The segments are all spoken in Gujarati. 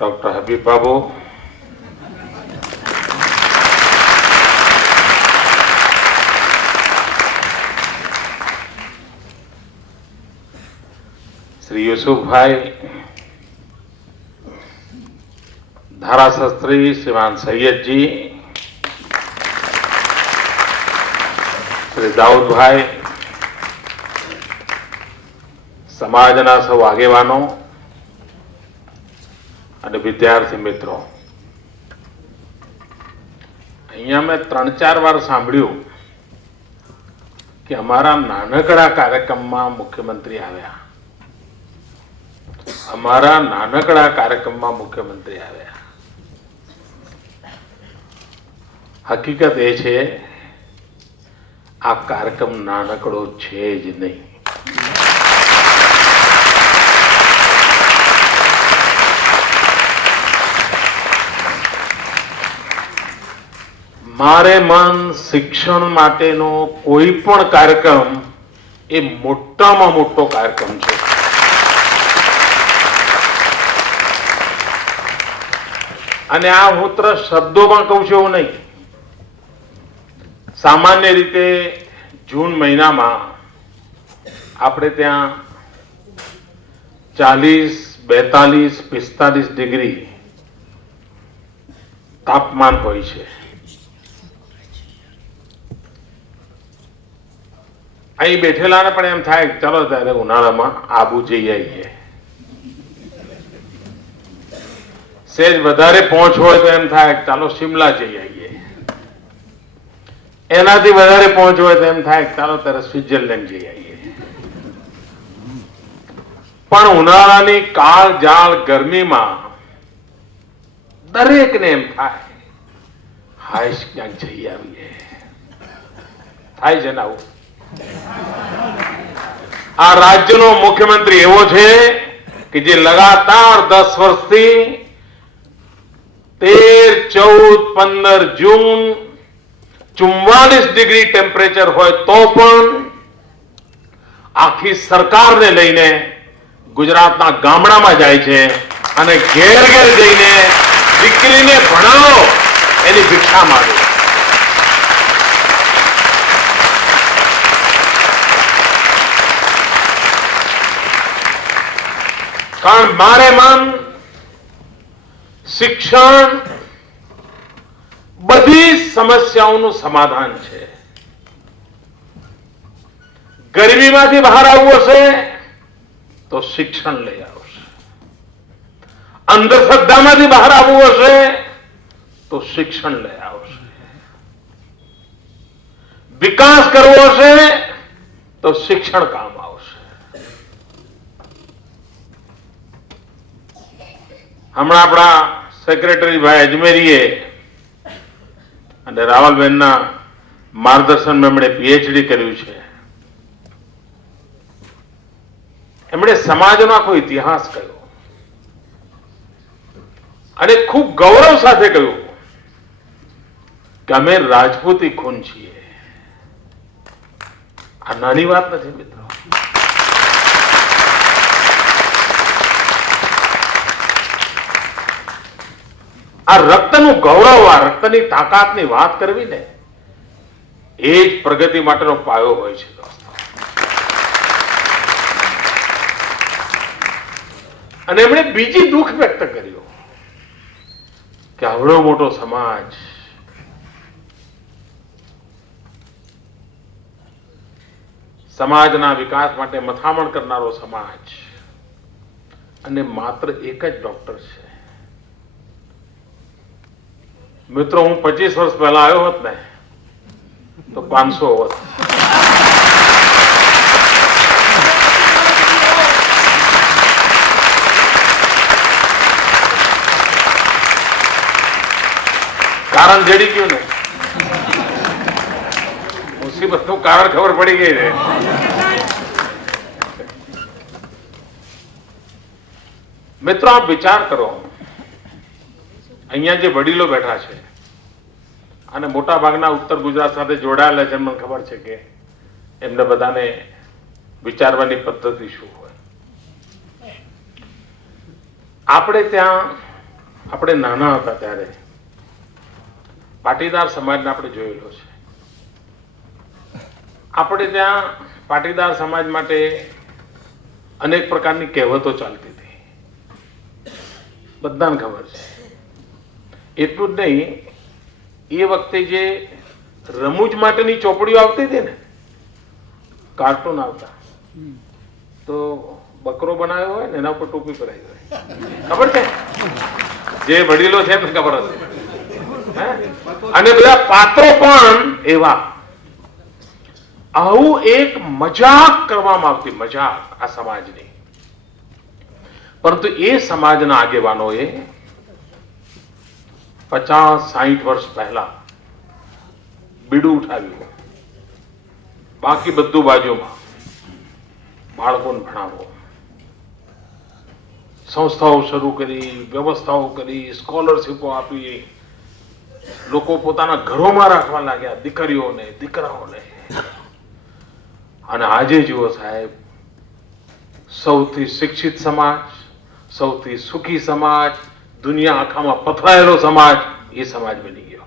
डॉक्टर हबीब बाबू, श्री यूसुफ भाई, धाराशास्त्री श्रीमान सैयद जी, श्री दाऊद भाई, समाजना सौ आगेवानो અને વિદ્યાર્થી મિત્રો, અહીંયા મેં 3-4 વાર સાંભળ્યું કે અમારા નાનકડા કાર્યક્રમમાં મુખ્યમંત્રી આવ્યા, અમારા નાનકડા કાર્યક્રમમાં મુખ્યમંત્રી આવ્યા. હકીકત એ છે આ કાર્યક્રમ નાનકડો છે જ નહીં. મારે મન શિક્ષણ માટેનો કોઈ પણ કાર્યક્રમ એ મોટામાં મોટો કાર્યક્રમ છે. અને આ હું શબ્દોમાં કહું છું એવું નહીં. સામાન્ય રીતે જૂન મહિનામાં આપણે ત્યાં 40, 42, 45 ડિગ્રી તાપમાન હોય છે. અહીં બેઠેલાને પણ એમ થાય ચાલો ત્યારે ઉનાળામાં આબુ જઈ આવીએ. સેજ વધારે પહોંચ હોય તો એમ થાય ચાલો શિમલા જઈ આવીએ. એનાથી વધારે પહોંચ હોય તો એમ થાય ચાલો ત્યારે સ્વિટ્ઝરલેન્ડ જઈ આવીએ. પણ ઉનાળાની કાળ જાળ ગરમીમાં દરેકને એમ થાય હાશ ક્યાંક જઈ આવીએ. થાય છે ને આવું? આ રાજ્યનો મુખ્યમંત્રી એવો છે કે જે લગાતાર 10 વર્ષથી 13, 14, 15 જૂન 44 ડિગ્રી ટેમ્પરેચર હોય તો પણ આખી સરકારને લઈને ગુજરાતના ગામડામાં જાય છે અને ઘેર ઘેર જઈને દીકરીને ભણાવો એની ભિક્ષા માંગે. કારણ મારે મન શિક્ષણ બધી સમસ્યાઓનું સમાધાન છે. ગરીબીમાંથી બહાર આવવું હશે તો શિક્ષણ લઈ આવશે. અંધશ્રદ્ધામાંથી બહાર આવવું હશે તો શિક્ષણ લઈ આવશે. વિકાસ કરવો હશે તો શિક્ષણ કામ આવશે. હમણાં આપણા સેક્રેટરી ભાઈ અજમેરીએ અને રાવલબેનના માર્ગદર્શનમાં એમણે પીએચડી કર્યું છે. એમણે સમાજનો આખો ઇતિહાસ કહ્યો અને ખૂબ ગૌરવ સાથે કહ્યું કે અમે રાજપૂતી ખૂન છીએ. આ નાની વાત નથી મિત્રો. આ રક્તનું ગૌરવ, આ રક્તની તાકાતની વાત કરવી ને એ જ પ્રગતિ માટેનો પાયો હોય છે દોસ્તો. અને એમણે બીજી દુઃખ વ્યક્ત કર્યો કે આવડો મોટો સમાજ સમાજના વિકાસ માટે મથામણ કરનારો સમાજ અને માત્ર એક જ ડોક્ટર છે. મિત્રો હું 25 વર્ષ પહેલા આવ્યો હોત ને તો 500 હોત. કારણ જડી ગયું ને, મુસીબતનું કારણ ખબર પડી ગઈ છે. મિત્રો આપ વિચાર કરો, અહીંયા જે વડીલો બેઠા છે અને મોટા ભાગના ઉત્તર ગુજરાત સાથે જોડાયેલા છે, મને ખબર છે કે એમને બધાને વિચારવાની પદ્ધતિ શું હોય. આપણે ત્યાં આપણે નાના હતા ત્યારે પાટીદાર સમાજને આપણે જોયેલો છે. આપણે ત્યાં પાટીદાર સમાજ માટે અનેક પ્રકારની કહેવતો ચાલતી હતી, બધાને ખબર છે. એટલું જ નહીં, એ વખતે જે રમૂજ માટેની ચોપડીઓ આવતી હતી ને, કાર્ટૂન આવતા, તો બકરો બનાવ્યો હોય ને એના ઉપર ટોપી પહેરાવી હોય, ખબર છે? જે વડીલો છે એમને ખબર હશે. અને બધા પાત્રો પણ એવા. આવું એક મજાક કરવામાં આવતી, મજાક આ સમાજની. પરંતુ એ સમાજના આગેવાનોએ 50-60 વર્ષ પહેલા બીડું ઉઠાવ્યું. બાકી બધું બાજુમાં. બાળકોને ભણાવો, સંસ્થાઓ શરૂ કરી, વ્યવસ્થાઓ કરી, સ્કોલરશીપો આપી, લોકો પોતાના ઘરોમાં રાખવા લાગ્યા, દીકરીઓને, દીકરાઓને. અને આજે જુઓ સાહેબ, સૌથી શિક્ષિત સમાજ, સૌથી સુખી સમાજ, દુનિયા આખામાં પથરાયેલો સમાજ એ સમાજ બની ગયો,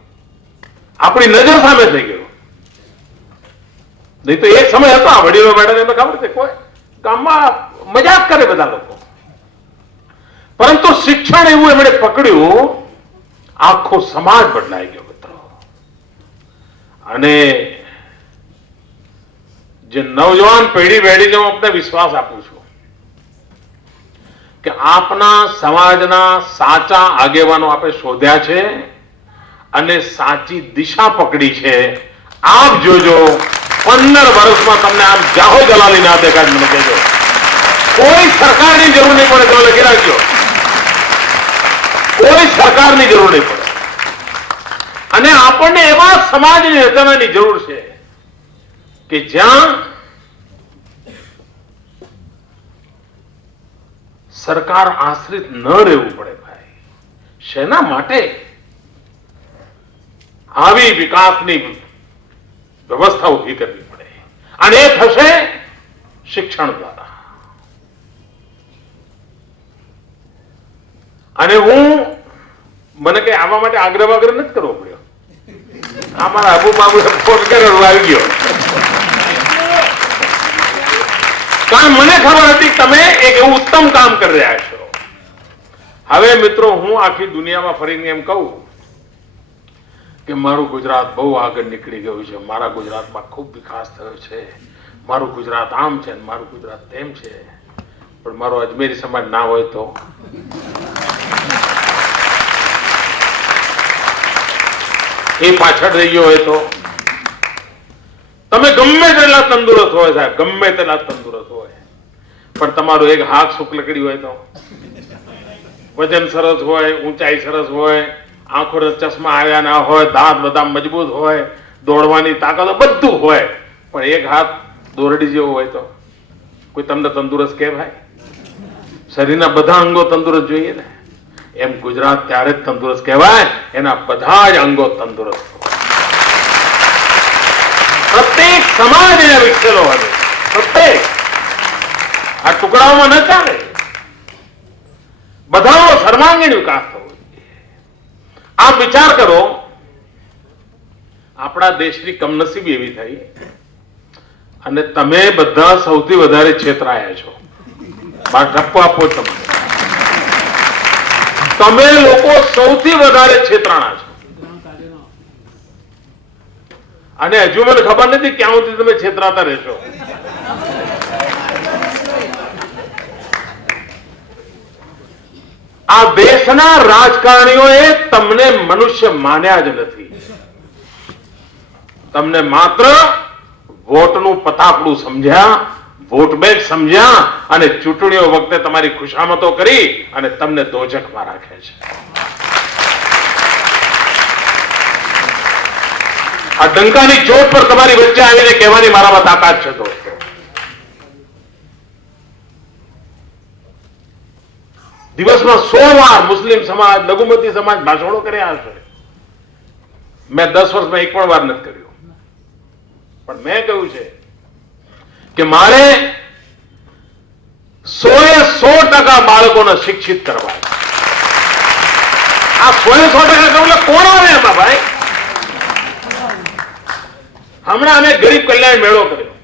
આપણી નજર સામે થઈ ગયો. નહીં તો એક સમય હતો આ વડીલો બેઠા, એમને ખબર છે, કોઈ ગામમાં મજાક કરે બધા લોકો. પરંતુ શિક્ષણ એવું એમણે પકડ્યું, આખો સમાજ બદલાઈ ગયો મિત્રો. અને જે નવજવાન પેઢી બેઠી છે, હું આપને વિશ્વાસ આપું છું કે આપના સમાજના સાચા આગેવાનો આપણે શોધ્યા છે અને સાચી દિશા પકડી છે. આપ જોજો, 15 વર્ષમાં તમને આમ જાહો જલાલી ના દેખાય. મને કહેજો, કોઈ સરકારની જરૂર નહીં પડે, તમે લખી રાખજો, કોઈ સરકારની જરૂર નહીં પડે. અને આપણને એવા સમાજની રચનાની જરૂર છે કે જ્યાં સરકાર આશ્રિત ન રહેવું પડે. ભાઈ, શેના માટે? આવી વિકાસની વ્યવસ્થા ઉભી કરવી પડે, અને એ થશે શિક્ષણ દ્વારા. અને મને કઈ આવા માટે આગ્રહ વાગ્રહ નથી કરવો પડ્યો. અમારા અબુ બાબુ ફોન કરેલો આવી ગયો, કારણ મને ખબર હતી તમે એક એવું ઉત્તમ કામ કરી રહ્યા છો. હવે મિત્રો, હું આખી દુનિયામાં ફરીને એમ કહું કે મારું ગુજરાત બહુ આગળ નીકળી ગયું છે, મારા ગુજરાતમાં ખૂબ વિકાસ થયો છે, મારું ગુજરાત આમ છે, મારું ગુજરાત તેમ છે. પણ મારો અજમેરી સમાજ ના હોય તો, એ પાછળ રહી ગયો હોય તો, તમે ગમે તેટલા તંદુરસ્ત હોય સાહેબ, ગમે તેટલા તંદુરસ્ત હોય, પણ તમારું એક હાથ શુક્લકડી હોય તો, વજન સરસ હોય, ઊંચાઈ સરસ હોય, આંખોને ચશ્મા આવ્યા ના હોય, દાંત બધા મજબૂત હોય, દોડવાની તાકાત બધું હોય, પણ એક હાથ દોરડી જેવો હોય તો કોઈ તમને તંદુરસ્ત કહેવાય? શરીરના બધા અંગો તંદુરસ્ત જોઈએ ને. એમ ગુજરાત ત્યારે જ તંદુરસ્ત કહેવાય, એના બધા જ અંગો તંદુરસ્ત હોય. પ્રત્યેક સમાજ એને વિકસેલો હોય, પ્રત્યેક. આ ટુકડાઓમાં ન ચાલે, બધાનો સર્વાંગીણ વિકાસ થવો જોઈએ. આપ વિચાર કરો, આપણા દેશની કમનસીબી એવી થઈ અને તમે બધા સૌથી વધારે છેતરાયા છો. બાર ઠપકો આપો, તમે લોકો સૌથી વધારે છેતરાણા છો. અને હજુ મને ખબર નથી ક્યાં સુધી તમે છેતરાતા રહેશો. આ દેશના રાજકારણીઓએ તમને મનુષ્ય માન્યા જ નથી. તમને માત્ર વોટનું પતાપડું સમજ્યા, વોટ બેંક સમજ્યા, અને ચૂંટણીઓ વખતે તમારી ખુશામતો કરી અને તમને દોજખમાં રાખે છે. આ ડંકાની ચોટ પર તમારી વચ્ચે આવીને કહેવાની મારામાં તાકાત છે દોસ્તો. દિવસમાં 100 વાર મુસ્લિમ સમાજ, લઘુમતી સમાજ ભાષણો કર્યા હશે. મેં 10 વર્ષમાં એક પણ વાર નથી કર્યું. પણ મેં કહ્યું છે કે મારે 100% બાળકોને શિક્ષિત કરવા છે. આ 100% એટલે કોણ આવે એમાં ભાઈ? હમણાં અમે ગરીબ કલ્યાણ મેળો કર્યો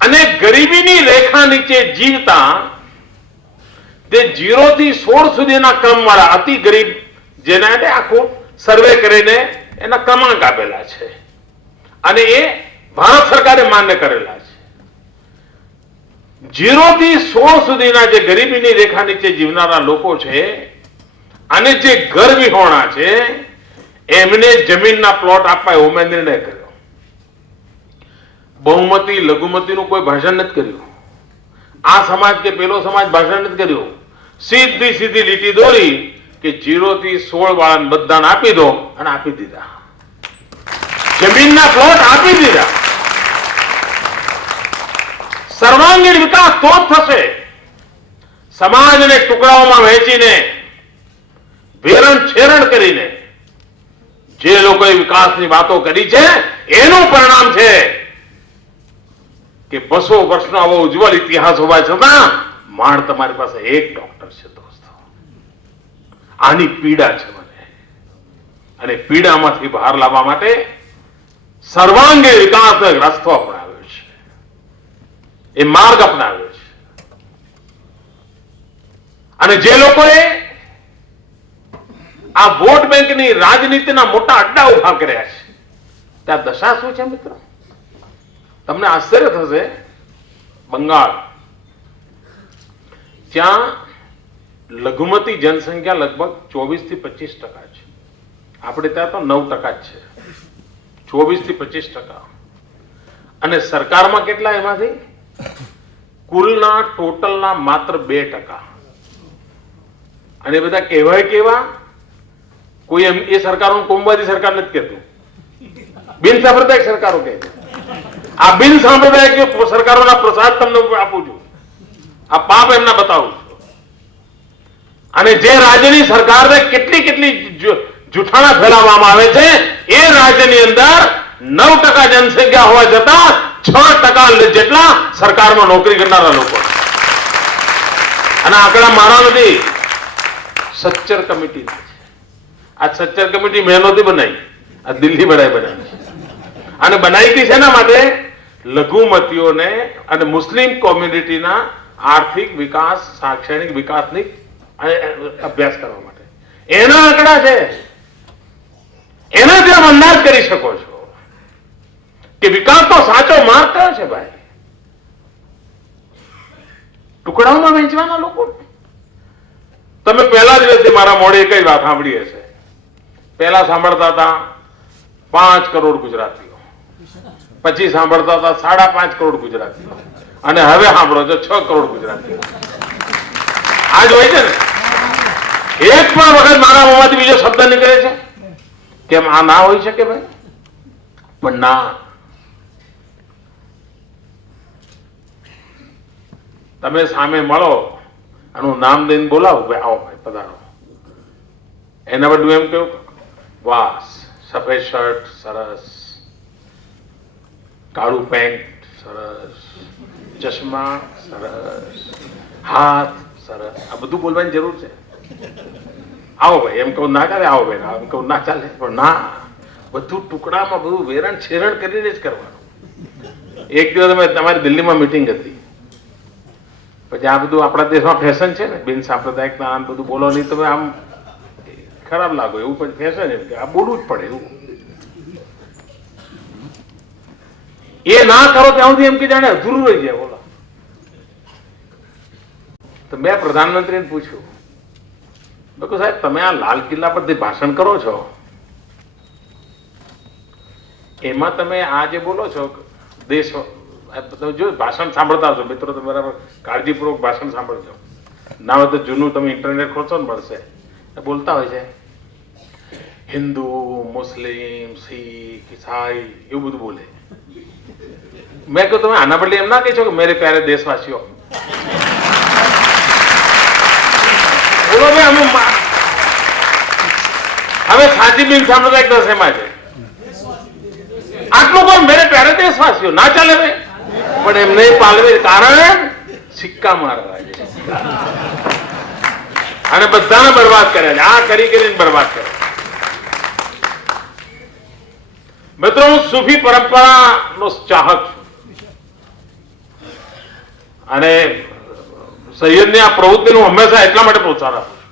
અને ગરીબીની રેખા નીચે જીવતા તે 0 થી 16 સુધીના ક્રમવાળા અતિ ગરીબ જેના આખું સર્વે કરીને એના ક્રમાંક આપેલા છે અને એ ભારત સરકારે માન્ય કરેલા છે. 0 થી 16 સુધીના જે ગરીબીની રેખા નીચે જીવનારા લોકો છે અને જે ઘર વિહોણા છે એમને જમીનના પ્લોટ આપવા એવો મેં નિર્ણય કર્યો. બહુમતી લઘુમતીનું કોઈ ભાષણ નથી કર્યું. આ સમાજ કે પેલો સમાજ ભાષણ નથી કર્યું. સીધી લીટી દોરી કે 0 થી 16 વાળાને બધાને આપી દો અને આપી દીધા. જમીનના પ્લોટ આપી દીધા. સર્વાંગીણ વિકાસ તો જ થશે. સમાજને ટુકડાઓમાં વહેંચીને વેરણ છેરણ કરીને જે લોકોએ વિકાસની વાતો કરી છે એનું પરિણામ છે કે 200 વર્ષનો આવો ઉજ્જવળ ઇતિહાસ હોવા છતાં માણ તમારી પાસે એક ડોક્ટર છે દોસ્તો. આની પીડા છે મને અને પીડામાંથી બહાર લાવવા માટે સર્વાંગીણ વિકાસનો રસ્તો અપનાવ્યો છે. એ માર્ગ અપનાવ્યો છે અને જે લોકોએ આ વોટ બેંકની રાજનીતિના મોટા અડ્ડા ઉભા કર્યા છે ત્યાં દશા શું છે મિત્રો? તમને આશ્ચર્ય થશે. બંગાળ ત્યાં લઘુમતી જનસંખ્યા લગભગ 24 થી 25% છે. આપણે ત્યાં તો 9% જ છે. 24 થી 25%. અને સરકારમાં કેટલા એમાંથી? કુલના ટોટલના માત્ર 2%. અને બધા કહેવાય કેવા? કોઈ એમ એ સરકારો કોમવાદી સરકાર નથી કહેતું, બિન સાંપ્રદાયિક સરકારો કહે છે. આ બિન સાંપ્રદાયિક સરકારોના પ્રસાદ તમને આપું છું. આ પાપ એમના બતાવું છું. અને જે રાજ્યની સરકારને કેટલી જૂઠાણા ફેલાવવામાં આવે છે એ રાજ્યની અંદર 9% જનસંખ્યા હોવા છતાં 6% જેટલા સરકારમાં નોકરી કરનારા લોકો. અને આંકડા મારા નથી, સચ્ચર કમિટી. આ સચ્ચર કમિટી મેં નહોતી બનાવી, આ દિલ્હી બનાવી. અને બનાવી હતી શેના માટે? લઘુમતીઓને અને મુસ્લિમ કોમ્યુનિટીના આર્થિક વિકાસ, શૈક્ષણિક વિકાસની અભ્યાસ કરવા માટે. એના આંકડા છે. એનાથી આપ અંદાજ કરી શકો છો કે વિકાસનો સાચો માર્ગ કયો છે ભાઈ. ટુકડાઓમાં વહેંચવાના લોકો. તમે પહેલા દિવસથી મારા મોઢે કઈ વાત સાંભળી હશે. પહેલા સાંભળતા હતા 5 કરોડ ગુજરાતીઓ, પછી સાંભળતા હતા 5.5 કરોડ ગુજરાતીઓ અને હવે સાંભળો છો 6 કરોડ ગુજરાતીઓ. આજ હોય છે ને, એક પણ વખત મારા મોંમાંથી બીજો શબ્દ નીકળે છે કેમ આ ના હોઈ શકે ભાઈ? પણ ના, તમે સામે મળો આનું નામ દઈને બોલાવો, ભાઈ આવો ભાઈ પધારો. એના બદલું એમ કહ્યું, વાહ સફેદ શર્ટ સરસ, કાળું પેન્ટ સરસ, ચશ્મા સરસ, હાથ સરસ, આ બધું બોલવાની જરૂર છે? આવો ભાઈ એમ કહું ના ચાલે, આવો ભાઈ એમ કહું ના ચાલે. પણ ના, બધું ટુકડામાં બધું વેરણ છેરણ કરીને જ કરવાનું. એક દિવસ તમારી દિલ્હીમાં મિટિંગ હતી, પછી આ બધું આપણા દેશમાં ફેશન છે ને, બિન સાંપ્રદાયિક ના બધું બોલો નહીં, તમે આમ ખરાબ લાગો એવું પછી ફેશન એમ કે આ બોલવું જ પડે એવું. એ ના કરો ત્યાં સુધી એમ કે જાણે અધૂરું રહી જાય. બોલો તો મેં પ્રધાનમંત્રીને પૂછ્યું, સાહેબ તમે આ લાલ કિલ્લા પરથી ભાષણ કરો છો, એમાં તમે આ જે બોલો છો દેશ, જો ભાષણ સાંભળતા હશો મિત્રો, તમે બરાબર કાળજીપૂર્વક ભાષણ સાંભળજો. ના હોય તો જૂનું તમે ઇન્ટરનેટ ખોલશો ને મળશે. બોલતા હોય છે હિન્દુ, મુસ્લિમ, શીખ, ઈસાઈ એવું બધું બોલે. મેં કહ્યું તમે આના બદલે એમ ના કહી છો કે મેરે પ્યારે દેશવાસીઓ? બોલો ભાઈ, અમે હવે સાચી બિન સાંપ્રદાયિક દસ એમાં છે. આટલું પણ મેરે પ્યારે દેશવાસીઓ ના ચાલે ભાઈ. પણ એમ નહીં પાલવે, કારણ સિક્કા મારવા છે. અને બધાને બરબાદ કર્યા છે. આ કરી કરીને બરબાદ કર્યા. મિત્રો, હું સૂફી પરંપરાનો ચાહક છું અને સૈયદની આ પ્રવૃત્તિનું હંમેશા એટલા માટે પ્રોત્સાહન આપું છું.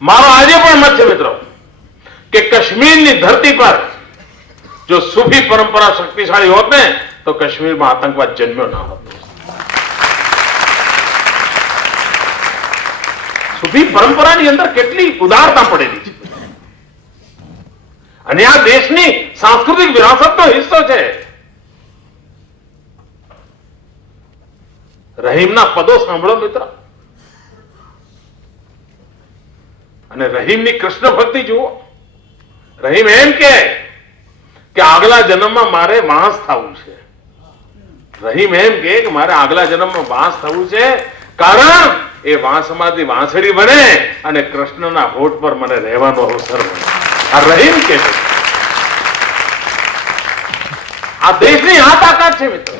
મારો આજે પણ મત છે મિત્રો કે કાશ્મીરની ધરતી પર જો સૂફી પરંપરા શક્તિશાળી હોત ને તો કાશ્મીરમાં આતંકવાદ જન્મ્યો ના હોત. સૂફી પરંપરાની અંદર કેટલી ઉદારતા પડેલી છે અને આ દેશની સાંસ્કૃતિક વિરાસતનો હિસ્સો છે. રહીમના પદો સાંભળો મિત્ર, અને રહીમની કૃષ્ણ ભક્તિ જુઓ. રહીમ એમ કે આગલા જન્મમાં મારે વાંસ થવું છે. રહીમ એમ કે મારે આગલા જન્મમાં વાંસ થવું છે, કારણ એ વાંસમાંથી વાંસળી બને અને કૃષ્ણના હોઠ પર મને રહેવાનો અવસર મળે. આ રહીમ કે છે. આ દેશની આ તાકાત છે મિત્રો.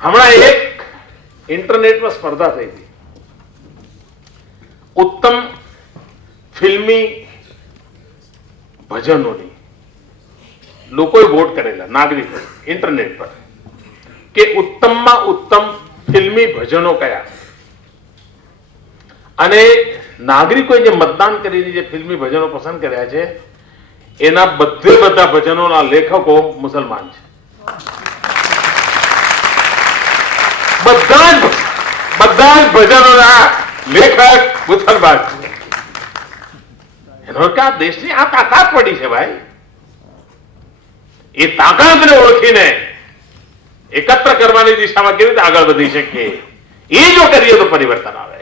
હમણાં એક ઇન્ટરનેટમાં સ્પર્ધા થઈ હતી ઉત્તમ ફિલ્મી ભજનોની. લોકોએ વોટ કરેલા, નાગરિકો ઇન્ટરનેટ પર, કે ઉત્તમમાં ઉત્તમ ફિલ્મી ભજનો કયા. અને નાગરિકોએ જે મતદાન કરીને જે ફિલ્મી ભજનો પસંદ કર્યા છે એના બધા ભજનોના લેખકો મુસલમાન છે. બધા જ ભજનોના લેખક મુસલમાન છે. એનો કે આ દેશની આ તાકાત પડી છે ભાઈ. એ તાકાતને ઓળખીને એકત્ર કરવાની દિશામાં કેવી રીતે આગળ વધી શકીએ, એ જો કરીએ તો પરિવર્તન આવે.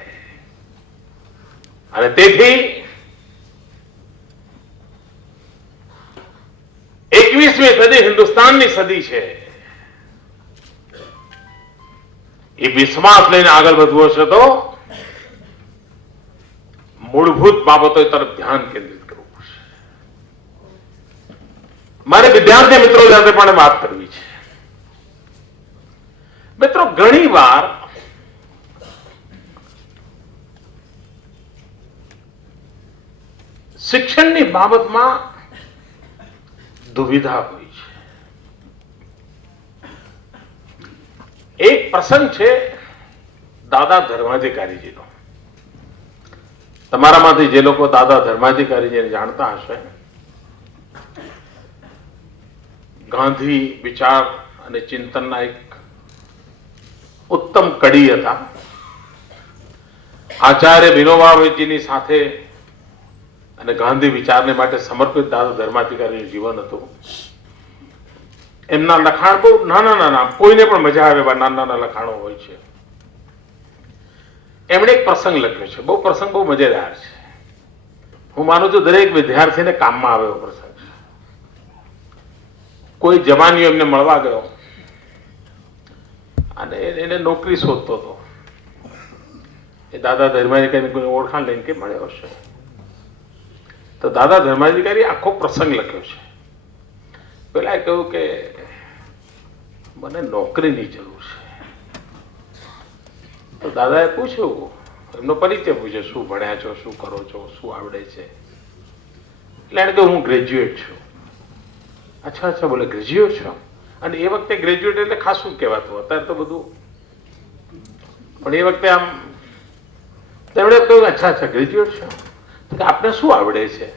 અને તેથી 21મી સદી હિન્દુસ્તાનની સદી છે. એ વિશ્વાસ લઈને આગળ વધવું હશે તો મૂળભૂત બાબતો તરફ ધ્યાન કેન્દ્રિત કરવું પડશે. મારે વિદ્યાર્થી મિત્રો સાથે પણ વાત કરવી છે. મિત્રો, ઘણી વાર શિક્ષણની બાબતમાં દુવિધા હોય છે. એક પ્રસંગ છે દાદા ધર્માધિકારીજીનો. તમારામાંથી જે લોકો દાદા ધર્માધિકારીજીને જાણતા હશે, ગાંધી વિચાર અને ચિંતનના એક ઉત્તમ કડી હતા. આચાર્ય વિનોબાભાઈજીની સાથે અને ગાંધી વિચારને માટે સમર્પિત દાદા ધર્માધિકારીનું જીવન હતું. એમના લખાણ બહુ નાના, કોઈને પણ મજા આવે એવા નાના લખાણો હોય છે. એમણે એક પ્રસંગ લખ્યો છે, પ્રસંગ બહુ મજેદાર છે. હું માનું છું દરેક વિદ્યાર્થીને કામમાં આવે એવો પ્રસંગ છે. કોઈ જવાનીઓ એમને મળવા ગયો અને એને નોકરી શોધતો હતો. એ દાદા ધર્માધિકારી કોઈ ઓળખાણ લઈને કે મળ્યો હશે. તો દાદા ધર્માધિકારી આખો પ્રસંગ લખ્યો છે. પેલા કહ્યું કે મને નોકરીની જરૂર છે. તો દાદાએ પૂછ્યું, એમનો પરિચય પૂછ્યો, શું ભણ્યા છો, શું કરો છો, શું આવડે છે. એટલે એને કહ્યું, હું ગ્રેજ્યુએટ છું. અચ્છા, બોલે ગ્રેજ્યુએટ છો? અને એ વખતે ગ્રેજ્યુએટ એટલે ખાસું કહેવાતું. અત્યારે તો બધું, પણ એ વખતે આમ તેમણે કહ્યું, અચ્છા ગ્રેજ્યુએટ છો, તો આપને શું આવડે છે?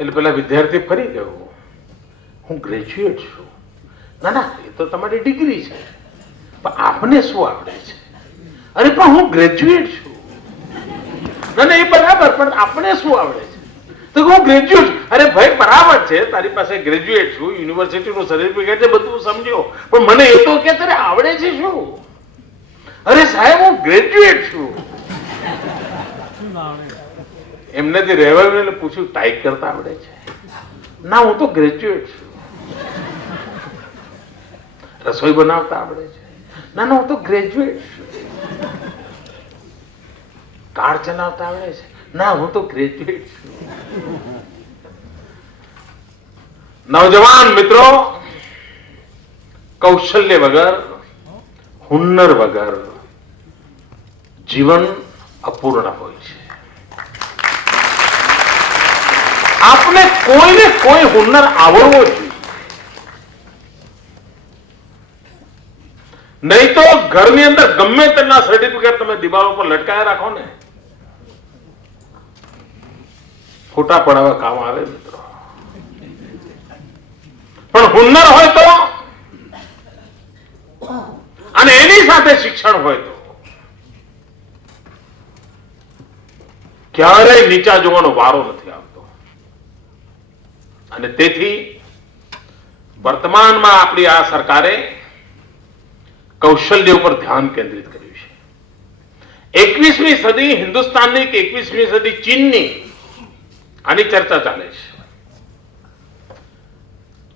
એટલે પેલા વિદ્યાર્થી ફરી ગયો, હું ગ્રેજ્યુએટ છું. ના, એ તો તમારી ડિગ્રી છે, પણ આપને શું આવડે છે? અરે પણ હું ગ્રેજ્યુએટ છું. ના, એ બરાબર, પણ આપને શું આવડે છે? તો હું ગ્રેજ્યુએટ. અરે ભાઈ બરાબર છે, તારી પાસે ગ્રેજ્યુએટ છું, યુનિવર્સિટીનું સર્ટિફિકેટ છે, બધું સમજ્યો, પણ મને એ તો કે તારે આવડે છે શું? અરે સાહેબ, હું ગ્રેજ્યુએટ છું. એમનેથી રહેવાયું એટલે પૂછ્યું, ટાઈપ કરતા આવડે છે? ના, હું તો ગ્રેજ્યુએટ છું. રસોઈ બનાવતા આવડે છે? ના, હું તો ગ્રેજ્યુએટ છું. કાર ચલાવતા આવડે છે? ના, હું તો ગ્રેજ્યુએટ છું. નવજવાન મિત્રો, કૌશલ્ય વગર, હુન્નર વગર જીવન અપૂર્ણ હોય છે. આપને કોઈને કોઈ હુન્નર આવડવો જોઈએ, નહીં તો ઘરની અંદર ગમે તેના સર્ટિફિકેટ તમે દિવાલો પર લટકાયા રાખો ને, ફોટા પડાવવા કામ આવે મિત્રો. પણ હુન્નર હોય તો અને એની સાથે શિક્ષણ હોય તો ક્યારેય નીચા જોવાનો વારો નથી આવતો. અને તેથી વર્તમાનમાં આપણી આ સરકારે કૌશલ્ય ઉપર ધ્યાન કેન્દ્રિત કર્યું છે. 21મી સદી હિન્દુસ્તાનની કે 21મી સદી ચીનની, આની ચર્ચા ચાલે છે.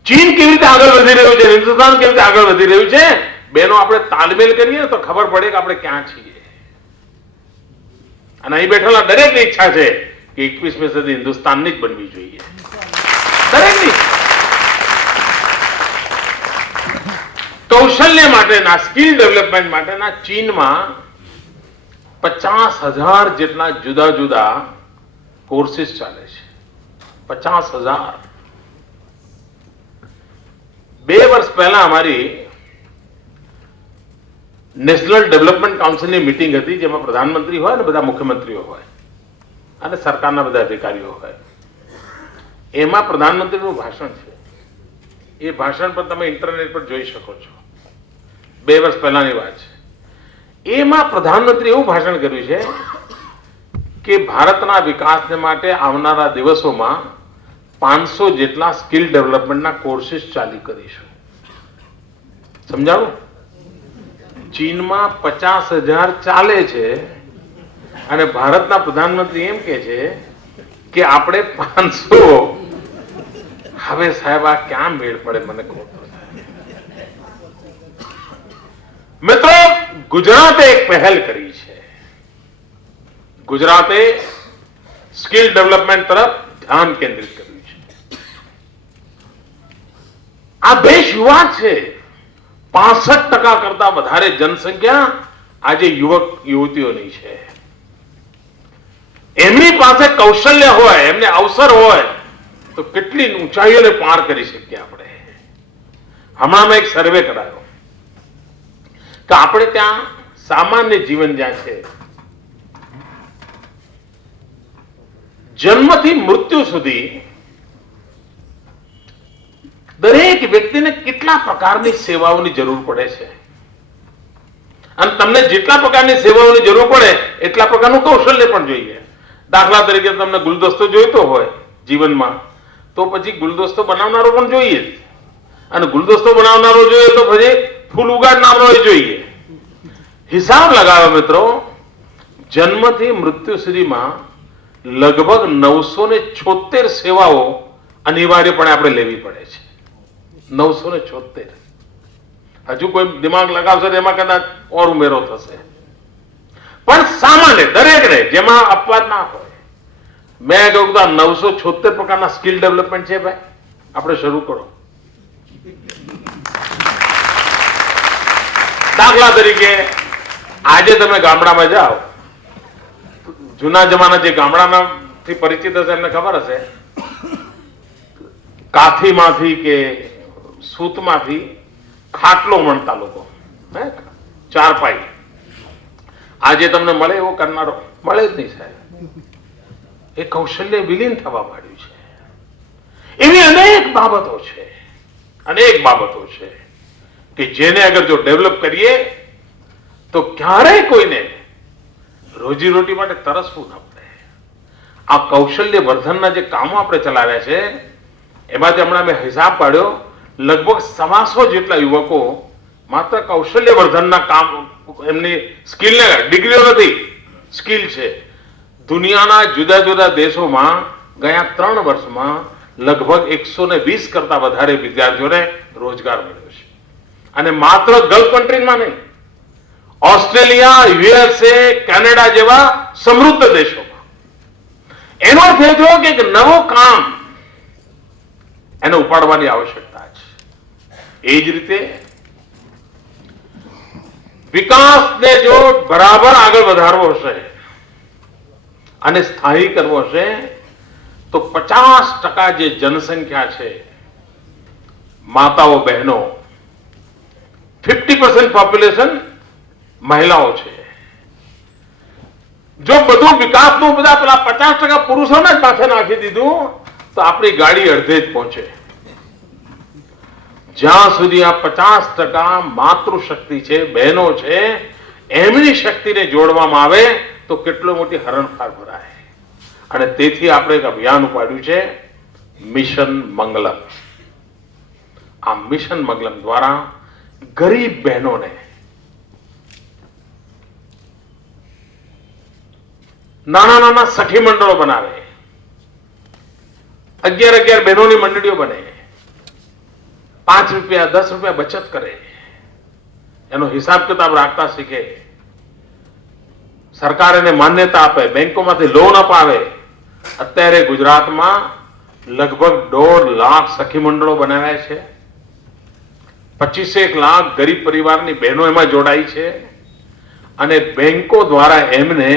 ચીન કેવી રીતે આગળ વધી રહ્યું છે, હિન્દુસ્તાન કેવી રીતે આગળ વધી રહ્યું છે, બેનો આપણે તાલમેલ કરીએ તો ખબર પડે કે આપણે ક્યાં છીએ. અને અહીં બેઠેલા દરેકની ઈચ્છા છે કે 21મી સદી હિન્દુસ્તાનની જ બનવી જોઈએ, દરેકની. કૌશલ્ય માટેના, સ્કિલ ડેવલપમેન્ટ માટેના ચીનમાં 50,000 જેટલા જુદા જુદા કોર્સિસ ચાલે છે. 50,000. 2 વર્ષ પહેલા અમારી નેશનલ ડેવલપમેન્ટ કાઉન્સિલની મીટિંગ હતી, જેમાં પ્રધાનમંત્રી હોય ને બધા મુખ્યમંત્રીઓ હોય અને સરકારના બધા અધિકારીઓ હોય. એમાં પ્રધાનમંત્રીનું ભાષણ છે. એ ભાષણ પર તમે ઇન્ટરનેટ પર જોઈ શકો છો. 2 વર્ષ પહેલાની વાત છે. એમાં પ્રધાનમંત્રી એવું ભાષણ કર્યું છે કે ભારતના વિકાસને માટે આવનારા દિવસોમાં 500 જેટલા સ્કિલ ડેવલપમેન્ટના કોર્સિસ ચાલુ કરીશું. સમજાવું? ચીનમાં 50,000 ચાલે છે અને ભારતના પ્રધાનમંત્રી એમ કે છે કે આપણે 500. હવે સાહેબ આ ક્યાં મેળ પડે મને કહો. મિત્રો, ગુજરાતે એક પહેલ કરી છે. ગુજરાતે સ્કિલ ડેવલપમેન્ટ તરફ ધ્યાન કેન્દ્રિત કર્યું છે. આ દેશ યુવા છે. 65% કરતા વધારે જનસંખ્યા આજે યુવક યુવતીઓની છે. એમની પાસે કૌશલ્ય હોય, એમને અવસર હોય તો કેટલી ઊંચાઈઓને પાર કરી શકીએ આપણે. હમણાં એક સર્વે કરાયો કે આપણે ત્યાં સામાન્ય જીવન જ્યાં છે, જન્મથી મૃત્યુ સુધી દરેક વ્યક્તિને કેટલા પ્રકારની સેવાઓની જરૂર પડે છે. અને તમને જેટલા પ્રકારની સેવાઓની જરૂર પડે એટલા પ્રકારનું કૌશલ્ય પણ જોઈએ. દાખલા તરીકે તમને ગુલદસ્તો જોઈતો હોય જીવનમાં, તો પછી ગુલદસ્તો બનાવનારો પણ જોઈએ જ. અને ગુલદસ્તો બનાવનારો જોઈએ તો પછી ફૂલ ઉગાડનારો જોઈએ. હિસાબ લગાવો મિત્રો, જન્મથી મૃત્યુ સુધીમાં લગભગ 976 સેવાઓ અનિવાર્યપણે આપણે લેવી પડે છે. 976. હજુ કોઈ દિમાગ લગાવશે એમાં કદાચ ઓર ઉમેરો થશે. પણ સામાન્ય દરેકને, જેમાં અપવાદ ના હોય. મેં કહ્યું 976 પ્રકારના સ્કિલ ડેવલપમેન્ટ છે ભાઈ, આપણે શરૂ કરો. દાખલા તરીકે આજે તમે ગામડામાં જાઓ, જૂના જમાના જે ગામડામાંથી પરિચિત હશે એમને ખબર હશે, કાથીમાંથી કે સૂતમાંથી ખાટલો વણતા લોકો, ચારપાઈ. આજે તમને મળે એવો કરનારો મળે જ નહીં સાહેબ. એ કૌશલ્ય વિલીન થવા માંડ્યું છે. એવી અનેક બાબતો છે કે જેને અગર જો ડેવલપ કરીએ તો ક્યારેય કોઈને રોજીરોટી માટે તરસવું ન પડે. આ કૌશલ્ય વર્ધનના જે કામો આપણે ચલાવ્યા છે એમાંથી હમણાં મેં હિસાબ પાડ્યો, લગભગ 125 જેટલા યુવકો માત્ર કૌશલ્ય વર્ધનના કામ, એમની સ્કિલને, ડિગ્રીઓ નથી, સ્કિલ છે. દુનિયાના જુદા જુદા દેશોમાં ગયા 3 વર્ષમાં લગભગ 120 કરતા વધારે વિદ્યાર્થીઓને રોજગાર મળ્યો છે. અને માત્ર ગલ્ફ કન્ટ્રીમાં નહીં, ઓસ્ટ્રેલિયા, યુએસએ, કેનેડા જેવા સમૃદ્ધ દેશોમાં. એનો અર્થ એ થયો કે એક નવો કામ એને ઉપાડવાની આવશ્યકતા છે. એ જ રીતે વિકાસને જો બરાબર આગળ વધારવો હશે અને સ્થાયી કરવો હશે તો 50% જે જનસંખ્યા છે, માતાઓ બહેનો, 50% પોપ્યુલેશન મહિલાઓ છે. જો બધું વિકાસનું બધા પેલા 50% પુરુષોને જ માથે નાખી દીધું તો આપણી ગાડી અડધે જ પહોંચે. જ્યાં સુધી આ 50% માતૃશક્તિ છે, બહેનો છે, એમની શક્તિને જોડવામાં આવે તો કેટલો મોટી હરણફાળ ભરાય. અને તેથી આપણે એક અભિયાન ઉપાડ્યું છે, મિશન મંગલમ. આ મિશન મંગલમ દ્વારા ગરીબ બહેનોને નાના નાના સખી મંડળો બનાવે, 11 બહેનોની મંડળીઓ બને, 5 રૂપિયા 10 રૂપિયા બચત કરે, એનો હિસાબ કિતાબ રાખતા શીખે, સરકાર એને માન્યતા આપે, બેંકોમાંથી લોન અપાવે. અત્યારે ગુજરાતમાં લગભગ 1.5 લાખ સખી મંડળો બનાવ્યા છે. 25 લાખ ગરીબ પરિવારની બહેનો એમાં જોડાઈ છે અને બેંકો દ્વારા એમને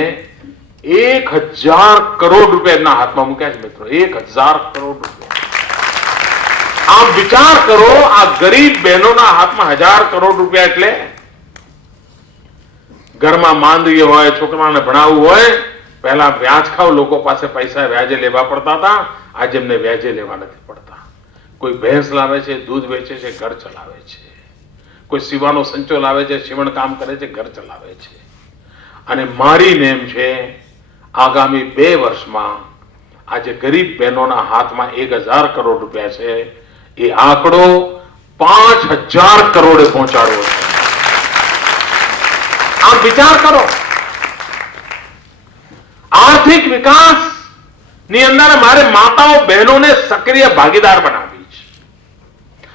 1000 કરોડ રૂપિયા એમના હાથમાં મૂક્યા છે. મિત્રો, 1000 કરોડ રૂપિયા. આપ વિચાર કરો, આ ગરીબ બહેનોના હાથમાં 1000 કરોડ રૂપિયા એટલે ઘરમાં માંદગી હોય, છોકરાને ભણાવવું હોય, પહેલા વ્યાજખાવ લોકો પાસે પૈસા વ્યાજે લેવા પડતા હતા. આજે એમને વ્યાજે લેવા નથી પડતા. કોઈ ભેંસ લાવે છે, દૂધ વેચે છે, ઘર ચલાવે છે. કોઈ સીવાનો સંચો લાવે છે, સીવણ કામ કરે છે, ઘર ચલાવે છે. અને મારી નેમ છે, આગામી 2 વર્ષમાં આજે ગરીબ બહેનોના હાથમાં 1000 કરોડ રૂપિયા છે, એ આંકડો 5000 કરોડે પહોંચાડવો છે. આપ વિચાર કરો, આર્થિક વિકાસ ની અંદર મારે માતાઓ બહેનોને સક્રિય ભાગીદાર બનાવી છે.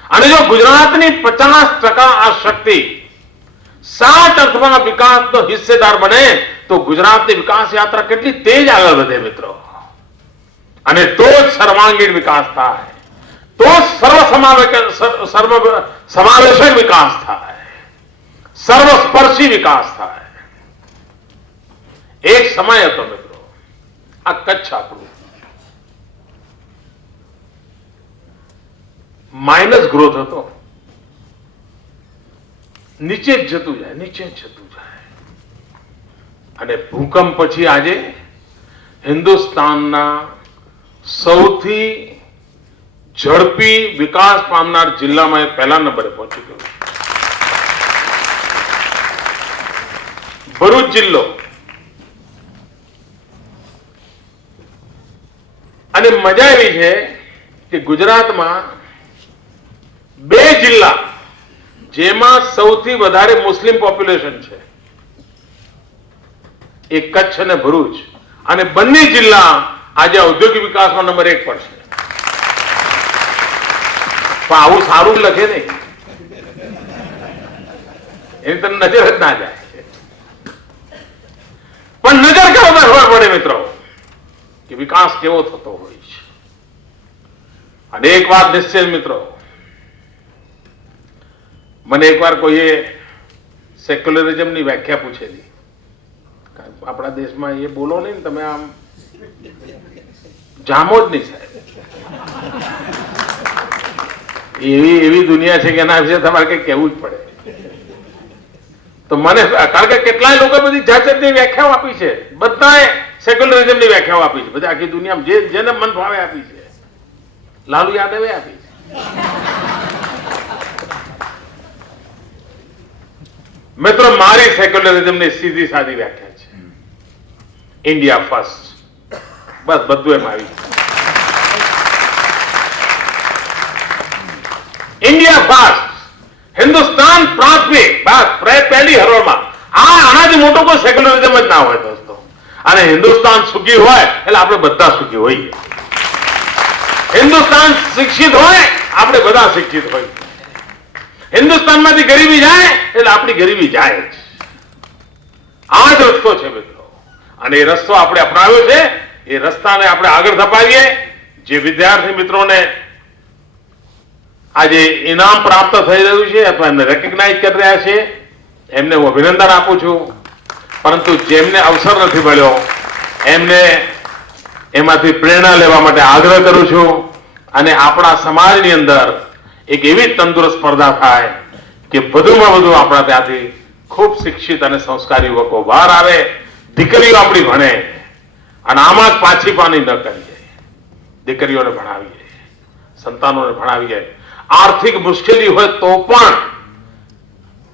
અને જો ગુજરાતની 50% આ શક્તિ 60 અર્થમાં વિકાસનો હિસ્સેદાર બને તો ગુજરાતની વિકાસ યાત્રા કેટલી તેજ આગળ વધે મિત્રો. અને તો જ સર્વાંગીણ વિકાસ થાય, તો જ સમાવેશક વિકાસ થાય, સર્વસ્પર્શી વિકાસ થાય. એક સમય હતો મિત્રો, આ કચ્છ આપણું માઇનસ ગ્રોથ હતો, નીચે જ જતું જાય, નીચે જ જતું જાય. અને ભૂકંપ પછી આજે હિન્દુસ્તાનના સૌથી ઝડપી વિકાસ પામનાર જિલ્લામાં એ પહેલા નંબરે પહોંચી ગયું. ભરૂચ જિલ્લો અને મજા એવી છે કે ગુજરાતમાં 2 જિલ્લા જેમાં સૌથી વધારે મુસ્લિમ પોપ્યુલેશન છે, એ કચ્છ અને ભરૂચ. અને બંને જિલ્લા આજે ઔદ્યોગિક વિકાસમાં નંબર 1 પર છે. પણ આવું સારું લખે નહીં, એની તને નજર જ ના જાય. પણ નજર કરો તો ખબર પડે મિત્રો કે વિકાસ કેવો થતો હોય છે. અને એક વાત નિશ્ચય મિત્રો, મને એકવાર કોઈએ સેક્યુલરિઝમની વ્યાખ્યા પૂછેલી. આપણા દેશમાં એ બોલો નહીં, તમે આમ જામો જ નહીં સાહેબ. એવી દુનિયા છે કે એના વિશે તમારે કંઈક કહેવું જ પડે. તો મને, કારણ કે કેટલાય લોકો બધી જાતની વ્યાખ્યાઓ આપી છે, બધાએ સેક્યુલરિઝમની વ્યાખ્યાઓ આપી છે, બધી આખી દુનિયામાં જેને મન ભાવે આપી છે. લાલુ યાદવે આપી છે. મિત્રો, મારી સેક્યુલરિઝમની સીધી સાદી વ્યાખ્યા છે, ઇન્ડિયા ફર્સ્ટ. બસ બધું એમ આવી. ઇન્ડિયા ફર્સ્ટ, હિન્દુસ્તાન પ્રાથમિક, બસ પહેલી હરોળમાં. આનાથી મોટો કોઈ સેક્યુલરિઝમ જ ના હોય દોસ્તો. અને હિન્દુસ્તાન સુખી હોય એટલે આપણે બધા સુખી હોઈએ. હિન્દુસ્તાન શિક્ષિત હોય આપણે બધા શિક્ષિત હોઈએ. હિન્દુસ્તાનમાંથી ગરીબી જાય એટલે આપણી ગરીબી જાય જ. આ જ રસ્તો છે મિત્રો. અને એ રસ્તો આપણે અપનાવ્યો છે. એ રસ્તાને આપણે આગળ ધપાવીએ. જે વિદ્યાર્થી મિત્રોને આજે ઇનામ પ્રાપ્ત થઈ રહ્યું છે અથવા એમને રેકગ્નાઇઝ કરી રહ્યા છે, એમને હું અભિનંદન આપું છું. પરંતુ જેમને અવસર નથી મળ્યો એમને એમાંથી પ્રેરણા લેવા માટે આગ્રહ કરું છું. અને આપણા સમાજની અંદર એક એવી તંદુરસ્ત સ્પર્ધા થાય કે વધુમાં વધુ આપણા ત્યાંથી ખૂબ શિક્ષિત અને સંસ્કારી યુવકો બહાર આવે, દીકરીઓ આપણી ભણે અને આમાં જ પાછી પાની ન કરીએ. દીકરીઓને ભણાવીએ, સંતાનોને ભણાવીએ. આર્થિક મુશ્કેલી હોય તો પણ,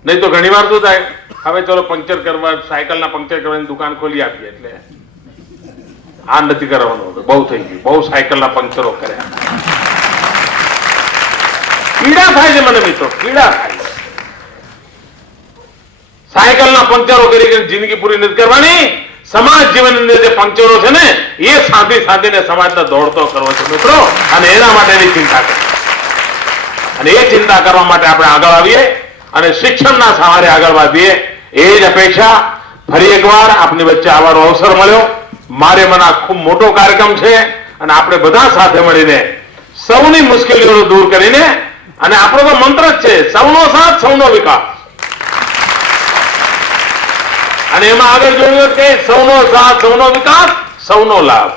નહીં તો ઘણી વાર શું થાય, હવે ચલો પંક્ચર કરવા, સાયકલના પંક્ચર કરવાની દુકાન ખોલી આપીએ એટલે આ નથી કરવાનું હતું, બહુ થઈ ગયું, બહુ સાયકલના પંક્ચરો કર્યા. પીડા થાય છે મને મિત્રો, પીડા થાય છે. સાયકલના પંક્ચરો કરી જિંદગી પૂરી નથી કરવાની. સમાજ જીવન અંદર જે પંક્ચરો છે ને એ સાંધીને સમાજને દોડતો કરવો છે મિત્રો. અને એના માટેની ચિંતા કરી અને એ ચિંતા કરવા માટે આપણે આગળ આવીએ અને શિક્ષણના સહારે આગળ વધીએ. એ જ અપેક્ષા. ફરી એકવાર આપની વચ્ચે આવવાનો અવસર મળ્યો. મારે મને આ ખૂબ મોટો કાર્યક્રમ છે અને આપણે બધા સાથે મળીને સૌની મુશ્કેલીઓ દૂર કરીને, અને આપણો તો મંત્ર જ છે સૌનો સાથ સૌનો વિકાસ, અને એમાં આગળ જોયું કે સૌનો સાથ સૌનો વિકાસ સૌનો લાભ.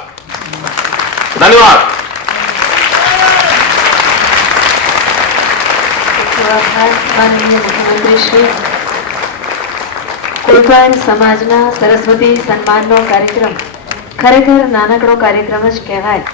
ધન્યવાદ. માનનીય મુખ્યમંત્રી શ્રી, કોઈપણ સમાજના સરસ્વતી સન્માનનો કાર્યક્રમ ખરેખર નાનકડો કાર્યક્રમ જ કહેવાય.